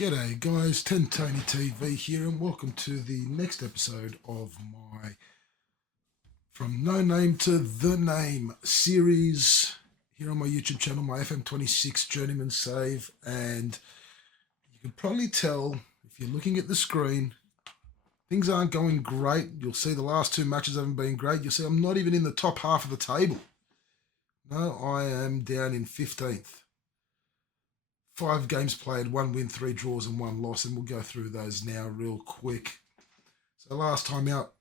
G'day guys, 10 Tony TV here, and welcome to the next episode of my From No Name to The Name series here on my YouTube channel, my FM26 Journeyman save. And you can probably tell if you're looking at the screen, things aren't going great. You'll see the last two matches haven't been great. You'll see I'm not even in the top half of the table. No, I am down in 15th. 5 games played, 1 win, 3 draws and 1 loss, and we'll go through those now real quick. So last time out,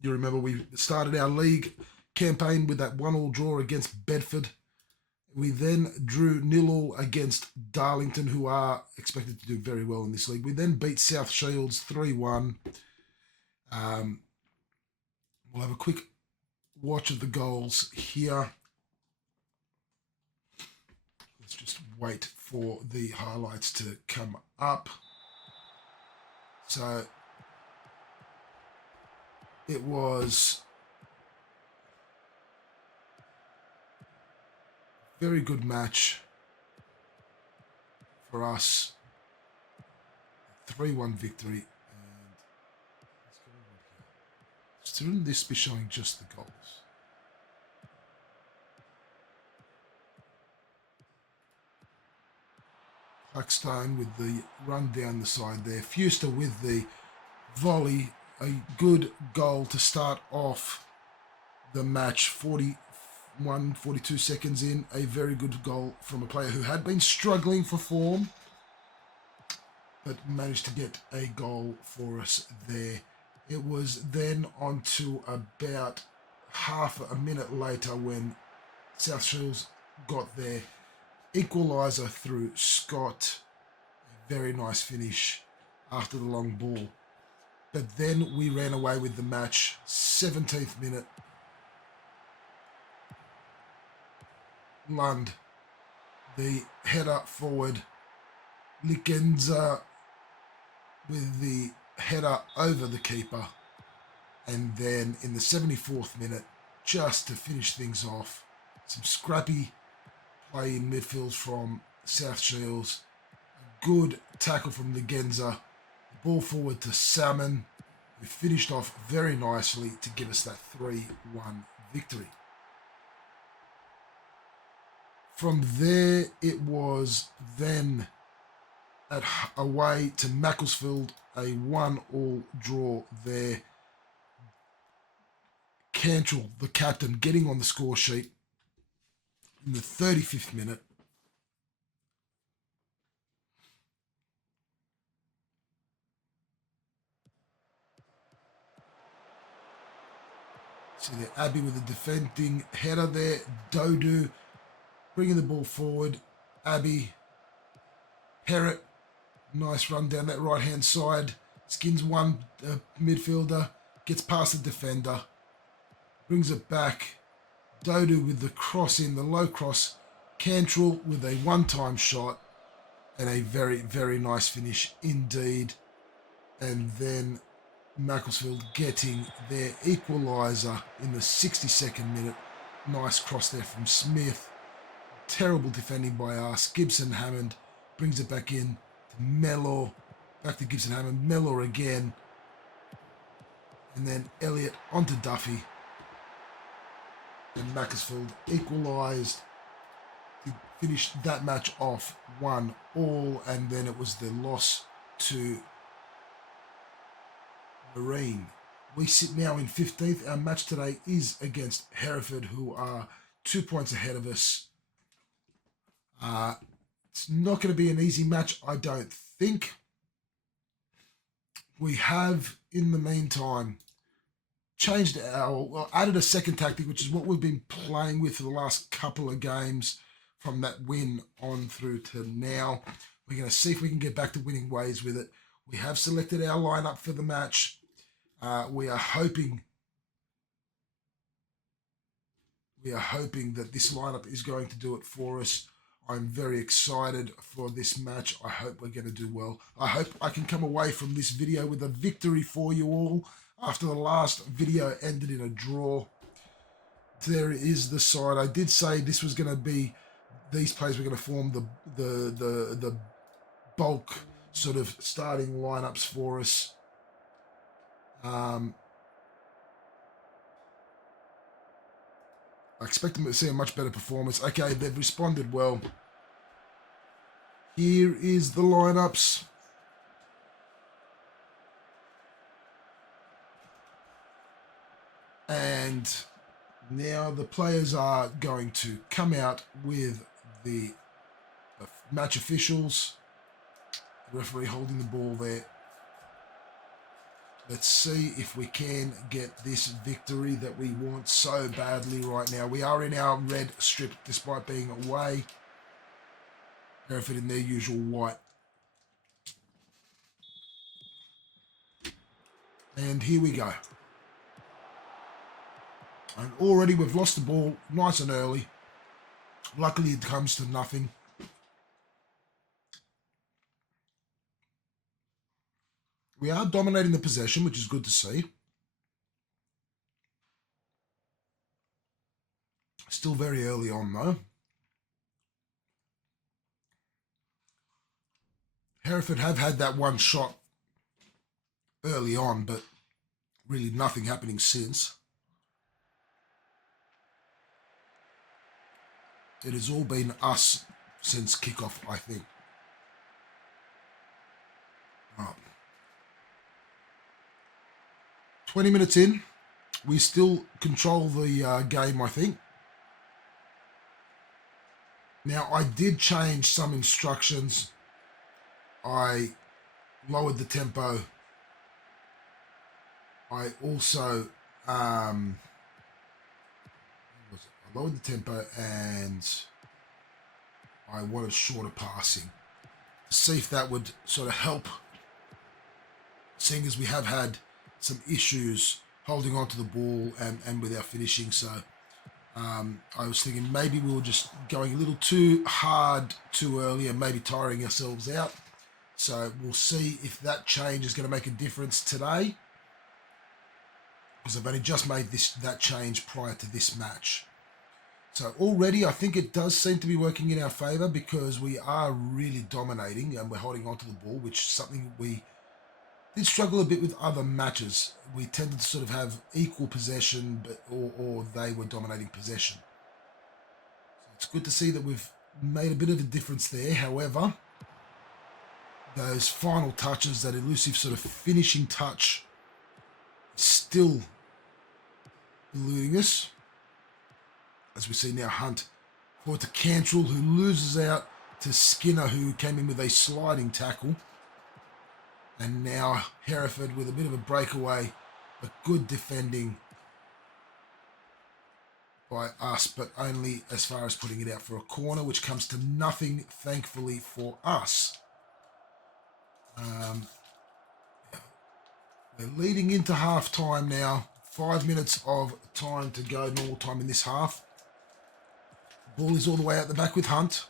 you remember we started our league campaign with that 1-1 draw against Bedford. We then drew 0-0 against Darlington, who are expected to do very well in this league. We then beat South Shields 3-1. We'll have a quick watch of the goals here. Let's just wait for the highlights to come up. So it was a very good match for us. 3-1 victory. And shouldn't this be showing just the goals? Huckstone with the run down the side there. Fuster with the volley. A good goal to start off the match. 42 seconds in. A very good goal from a player who had been struggling for form, but managed to get a goal for us there. It was then on to about half a minute later when South Shields got their equaliser through Scott. A very nice finish after the long ball. But then we ran away with the match. 17th minute. Lund, the header forward. Likenza with the header over the keeper. And then in the 74th minute, just to finish things off, some scrappy play in midfield from South Shields. A good tackle from Ligenza. Ball forward to Salmon, who finished off very nicely to give us that 3-1 victory. From there, it was then away to Macclesfield, a 1-1 draw there. Cantrell, the captain, getting on the score sheet in the 35th minute. See there, Abbey with the defending header there. Dodu bringing the ball forward. Abbey, Hereford, nice run down that right-hand side. Skins one midfielder, gets past the defender, brings it back. Dodu with the cross in, the low cross. Cantrell with a one-time shot and a very, very nice finish indeed. And then Macclesfield getting their equaliser in the 62nd minute. Nice cross there from Smith. Terrible defending by us. Gibson Hammond brings it back in to Mellor. Back to Gibson Hammond. Mellor again. And then Elliott onto Duffy. And Macclesfield equalised to finish that match off 1-1, and then it was the loss to Marine. We sit now in 15th. Our match today is against Hereford, who are 2 points ahead of us. It's not going to be an easy match, I don't think. We have, in the meantime, added a second tactic, which is what we've been playing with for the last couple of games from that win on through to now. We're going to see if we can get back to winning ways with it. We have selected our lineup for the match. We are hoping that this lineup is going to do it for us. I'm very excited for this match. I hope we're going to do well. I hope I can come away from this video with a victory for you all after the last video ended in a draw. There is the side. I did say this was going to be, these players were going to form the bulk sort of starting lineups for us. I expect them to see a much better performance. Okay, they've responded well. Here is the lineups. And now the players are going to come out with the match officials. The referee holding the ball there. Let's see if we can get this victory that we want so badly right now. We are in our red strip despite being away. Hereford in their usual white. And here we go. And already we've lost the ball nice and early. Luckily it comes to nothing. We are dominating the possession, which is good to see. Still very early on though. Hereford have had that one shot early on, but really nothing happening since. It has all been us since kickoff, I think. Oh. 20 minutes in, we still control the game, I think. Now, I did change some instructions. I lowered the tempo. I also I lowered the tempo and I wanted shorter passing to see if that would sort of help, seeing as we have had some issues holding on to the ball and with our finishing. So I was thinking maybe we were just going a little too hard too early and maybe tiring ourselves out. So we'll see if that change is going to make a difference today, because I've only just made that change prior to this match. So already I think it does seem to be working in our favour, because we are really dominating and we're holding on to the ball, which is something we did struggle a bit with other matches. We tended to sort of have equal possession, but or they were dominating possession. So it's good to see that we've made a bit of a difference there. However, those final touches, that elusive sort of finishing touch, still eluding us. As we see now, Hunt forward to Cantrell, who loses out to Skinner, who came in with a sliding tackle. And now Hereford with a bit of a breakaway, but good defending by us, but only as far as putting it out for a corner, which comes to nothing, thankfully, for us. We're leading into half time now. 5 minutes of time to go, normal time in this half. Ball is all the way out the back with Hunt.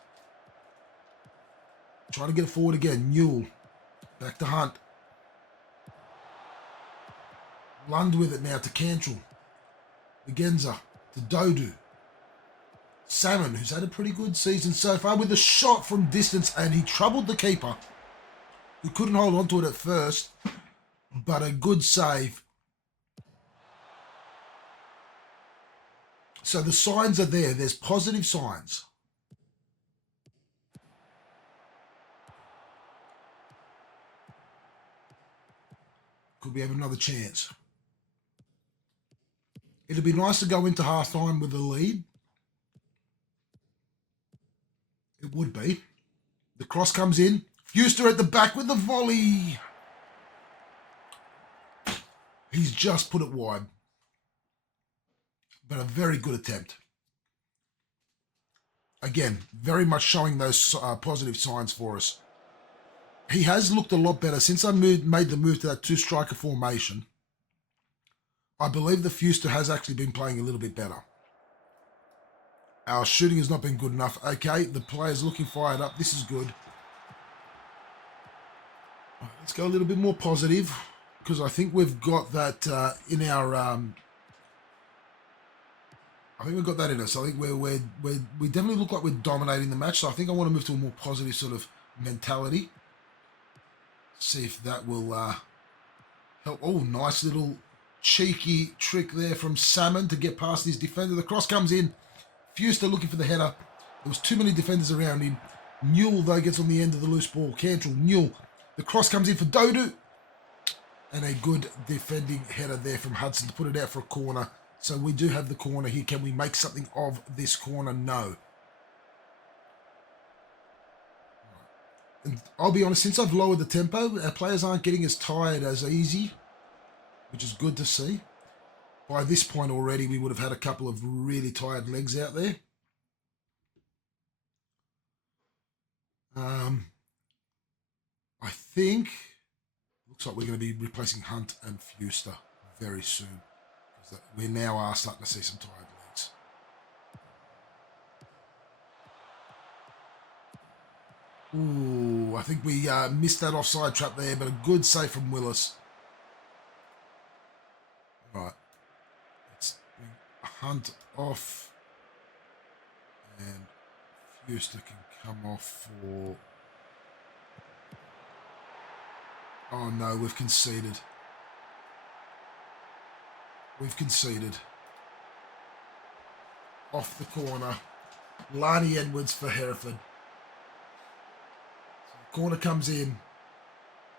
Trying to get it forward again. Newell. Back to Hunt. Lund with it now to Cantrell. Vigenza to Dodu. Salmon, who's had a pretty good season so far, with a shot from distance, and he troubled the keeper, who couldn't hold on to it at first, but a good save. So the signs are there. There's positive signs. Could we have another chance? It'd be nice to go into half-time with a lead. It would be. The cross comes in. Fuster at the back with the volley. He's just put it wide. But a very good attempt. Again, very much showing those positive signs for us. He has looked a lot better since I made the move to that two-striker formation. I believe the Fuster has actually been playing a little bit better. Our shooting has not been good enough. Okay, the player's looking fired up. This is good. Let's go a little bit more positive, because I think we've got that in our... I think we've got that in us. I think we definitely look like we're dominating the match. So I think I want to move to a more positive sort of mentality. See if that will help. Oh, nice little cheeky trick there from Salmon to get past his defender. The cross comes in. Fuster looking for the header. There was too many defenders around him. Newell, though, gets on the end of the loose ball. Cantrell, Newell. The cross comes in for Dodu. And a good defending header there from Hudson to put it out for a corner. So we do have the corner here. Can we make something of this corner? No. And I'll be honest, since I've lowered the tempo, our players aren't getting as tired as easy, which is good to see. By this point already, we would have had a couple of really tired legs out there. I think looks like we're going to be replacing Hunt and Fuster very soon, because we now are starting to see some tired legs. Ooh, I think we missed that offside trap there, but a good save from Willis. All right, let's bring Hunt off, and Fuster can come off for... Oh no, we've conceded. We've conceded. Off the corner. Lani Edwards for Hereford. So the corner comes in.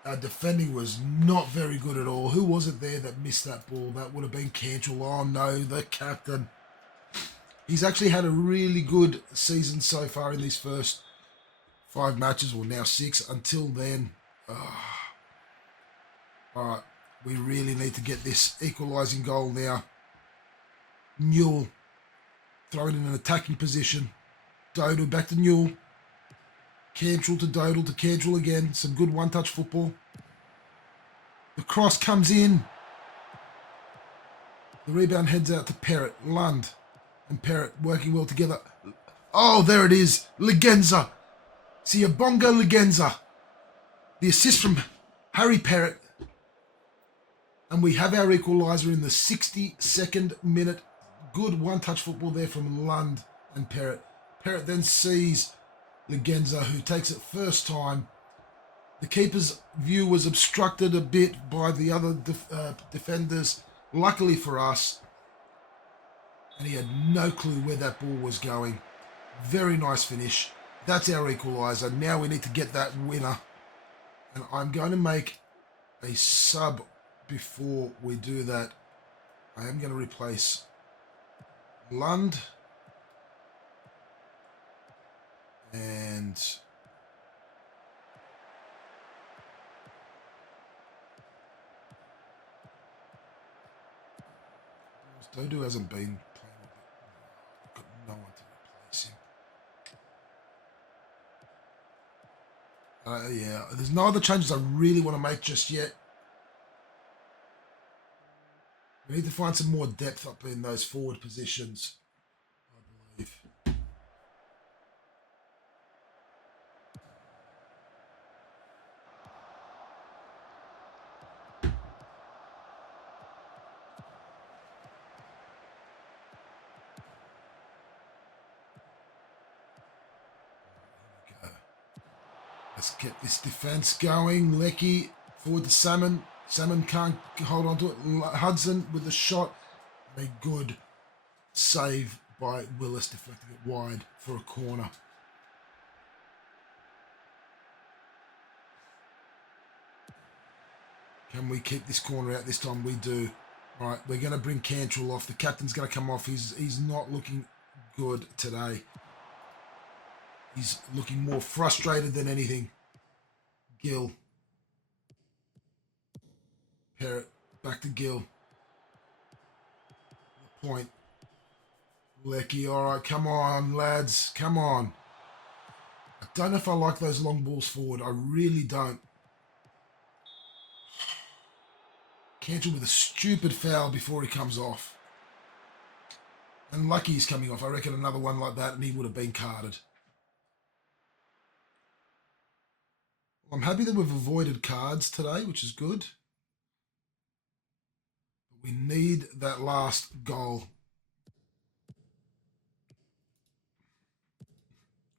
Our defending was not very good at all. Who was it there that missed that ball? That would have been Cantrell. Oh no, the captain. He's actually had a really good season so far in these first 5 matches, or now 6. Until then, all right, we really need to get this equalising goal now. Newell throwing in an attacking position. Dodal back to Newell. Cantrell to Dodal to Cantrell again. Some good one-touch football. The cross comes in. The rebound heads out to Perrott. Lund and Perrott working well together. Oh, there it is. Legenza. Siabonga Legenza. The assist from Harry Perrott. And we have our equaliser in the 62nd minute. Good one-touch football there from Lund and Perrott. Perrott then sees Legenza, who takes it first time. The keeper's view was obstructed a bit by the other defenders. Luckily for us. And he had no clue where that ball was going. Very nice finish. That's our equaliser. Now we need to get that winner. And I'm going to make a sub before we do that. I am going to replace Lund and Dodu hasn't been playing a bit. I've got no one to replace him. Yeah, there's no other changes I really want to make just yet. We need to find some more depth up in those forward positions, I believe. Here we go. Let's get this defence going. Lecky forward to Salmon. Salmon can't hold on to it. Hudson with the shot. A good save by Willis, deflecting it wide for a corner. Can we keep this corner out this time? We do. All right, we're going to bring Cantrell off. The captain's going to come off. He's not looking good today. He's looking more frustrated than anything. Gill. Perrott, back to Gill. Point. Lecky, all right, come on, lads, come on. I don't know if I like those long balls forward. I really don't. Cantrell with a stupid foul before he comes off. And lucky he's coming off. I reckon another one like that and he would have been carded. I'm happy that we've avoided cards today, which is good. We need that last goal.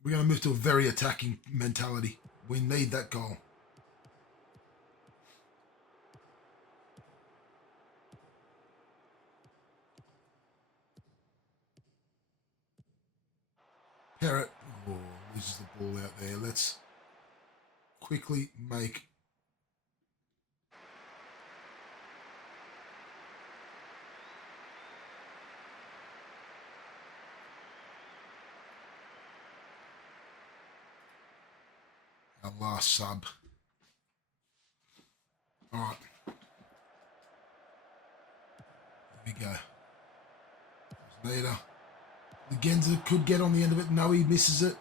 We're going to move to a very attacking mentality. We need that goal. Parrot loses the ball out there. Let's quickly make our last sub. All right. Here we go. Later. The Genza could get on the end of it. No, he misses it.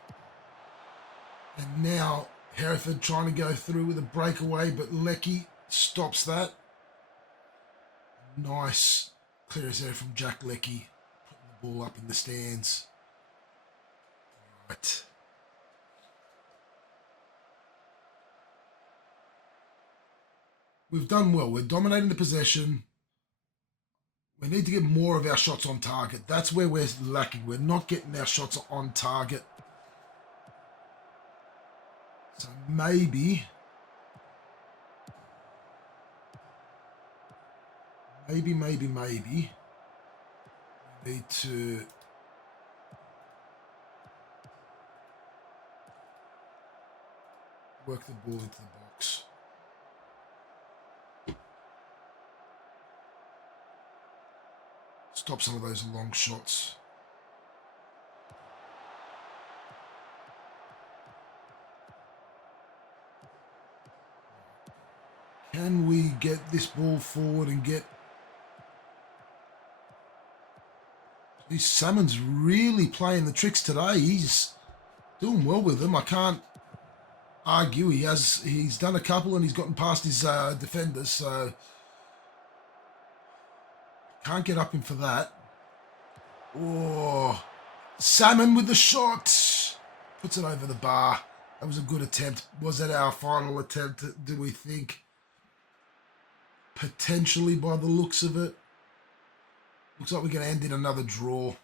And now Hereford trying to go through with a breakaway, but Lecky stops that. Nice clearance there from Jack Lecky, putting the ball up in the stands. All right. We've done well. We're dominating the possession. We need to get more of our shots on target. That's where we're lacking. We're not getting our shots on target. So maybe we need to work the ball into the box. Stop some of those long shots. Can we get this ball forward and get... Salmon's really playing the tricks today. He's doing well with them. I can't argue. He's done a couple and he's gotten past his defenders, so can't get up him for that. Oh, Salmon with the shot. Puts it over the bar. That was a good attempt. Was that our final attempt, do we think? Potentially, by the looks of it. Looks like we're going to end in another draw.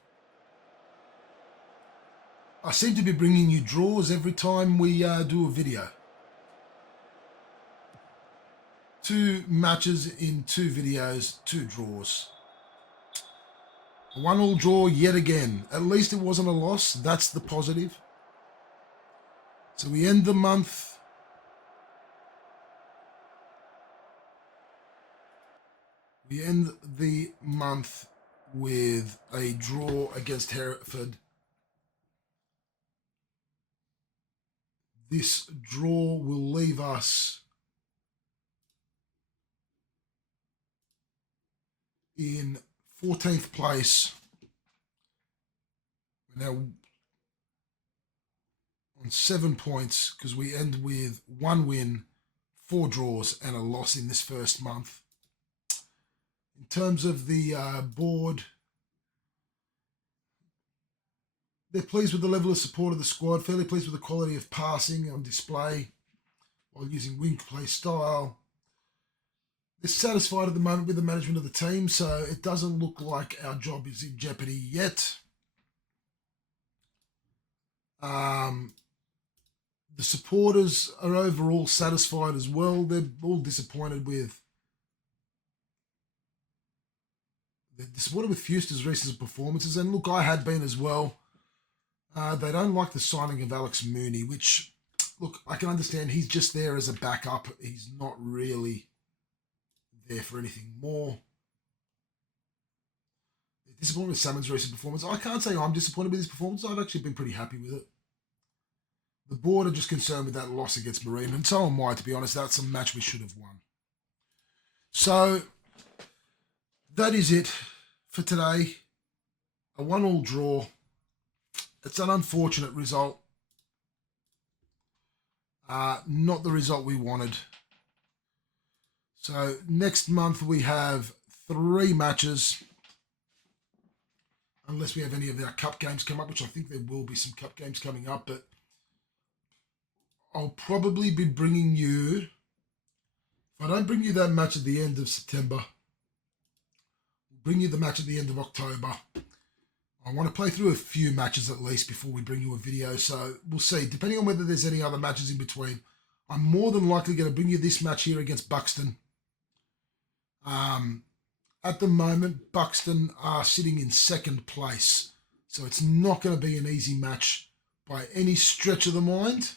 I seem to be bringing you draws every time we do a video. 2 matches in 2 videos, 2 draws. A 1-1 draw yet again. At least it wasn't a loss. That's the positive. So we end the month. We end the month with a draw against Hereford. This draw will leave us in 14th place. We're now on 7 points because we end with 1 win, 4 draws and a loss in this first month. In terms of the board, they're pleased with the level of support of the squad, fairly pleased with the quality of passing on display while using wing play style. They're satisfied at the moment with the management of the team, so it doesn't look like our job is in jeopardy yet. The supporters are overall satisfied as well. They're all disappointed with Fuster's recent performances, and look, I had been as well. They don't like the signing of Alex Mooney, which, look, I can understand. He's just there as a backup. He's not really there for anything more. They're disappointed with Salmon's recent performance. I can't say I'm disappointed with his performance. I've actually been pretty happy with it. The board are just concerned with that loss against Marine, and so am I, to be honest. That's a match we should have won. So that is it for today. A 1-1 draw. It's an unfortunate result. Not the result we wanted. So next month we have 3 matches. Unless we have any of our cup games come up, which I think there will be some cup games coming up. But I'll probably be bringing you... If I don't bring you that match at the end of September, I'll bring you the match at the end of October. I want to play through a few matches at least before we bring you a video, so we'll see. Depending on whether there's any other matches in between, I'm more than likely going to bring you this match here against Buxton. At the moment, Buxton are sitting in 2nd place, so it's not going to be an easy match by any stretch of the mind.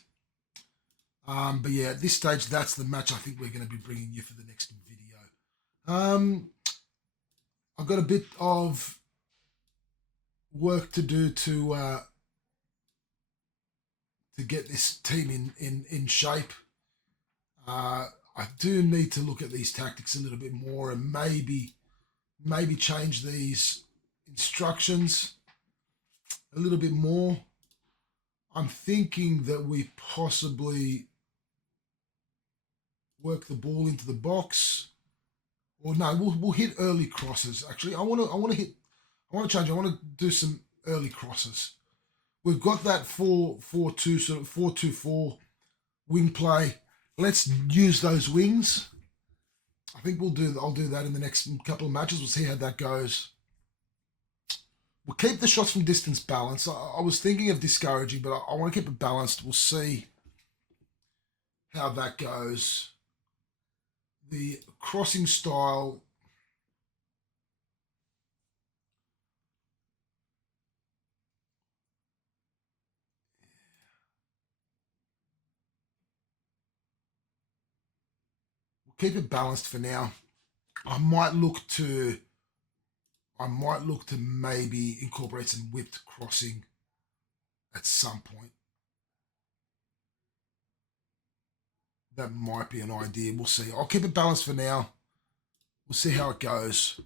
But yeah, at this stage, that's the match I think we're going to be bringing you for the next video. I've got a bit of work to do to get this team in shape. I do need to look at these tactics a little bit more and maybe change these instructions a little bit more. I'm thinking that we possibly work the ball into the box, or no, we'll hit early crosses. Actually, I want to change. I want to do some early crosses. We've got that 4-4-2 sort of 4-2-4 wing play. Let's use those wings. I think I'll do that in the next couple of matches. We'll see how that goes. We'll keep the shots from distance balanced. I was thinking of discouraging, but I want to keep it balanced. We'll see how that goes. The crossing style, we'll keep it balanced for now. I might look to maybe incorporate some whipped crossing at some point. That might be an idea. We'll see. I'll keep it balanced for now. We'll see how it goes.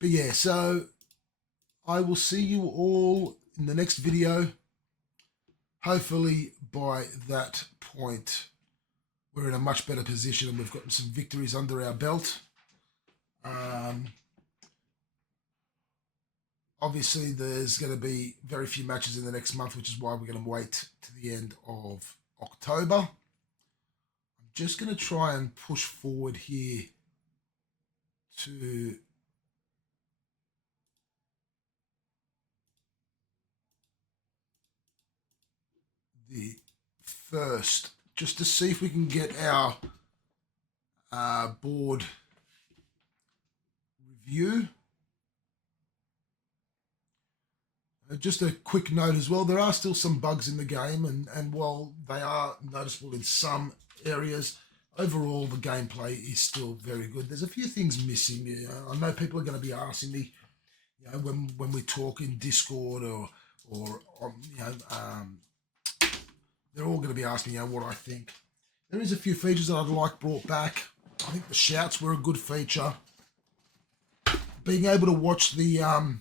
But yeah, so I will see you all in the next video. Hopefully by that point, we're in a much better position and we've gotten some victories under our belt. Obviously, there's going to be very few matches in the next month, which is why we're going to wait to the end of October. Just going to try and push forward here to the first, just to see if we can get our board review. Just a quick note as well, there are still some bugs in the game, and while they are noticeable in some areas, overall the gameplay is still very good. There's a few things missing. I know people are going to be asking me, when we talk in Discord or they're all going to be asking me what I think. There is a few features that I'd like brought back. I think the shouts were a good feature. Being able to watch the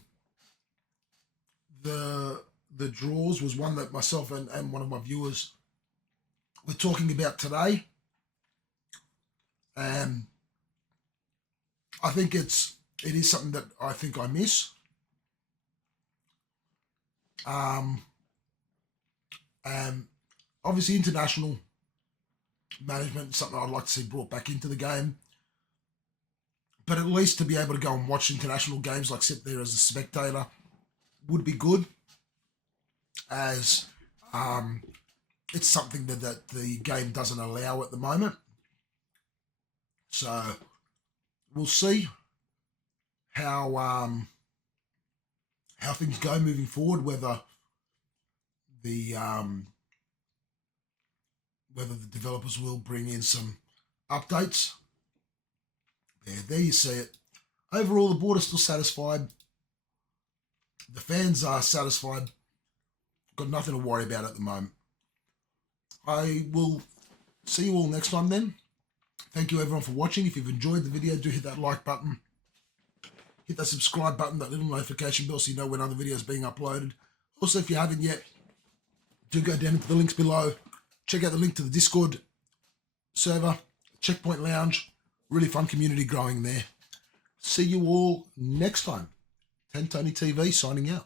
draws was one that myself and one of my viewers were talking about today. And I think it is something that I think I miss. And obviously international management is something I'd like to see brought back into the game. But at least to be able to go and watch international games, like sit there as a spectator, would be good, as it's something that the game doesn't allow at the moment. So we'll see how things go moving forward, whether the developers will bring in some updates. There you see it. Overall, the board is still satisfied. The fans are satisfied. Got nothing to worry about at the moment. I will see you all next time then. Thank you everyone for watching. If you've enjoyed the video, do hit that like button. Hit that subscribe button, that little notification bell so you know when other videos are being uploaded. Also, if you haven't yet, do go down into the links below. Check out the link to the Discord server, Checkpoint Lounge. Really fun community growing there. See you all next time. 10 Tony TV signing out.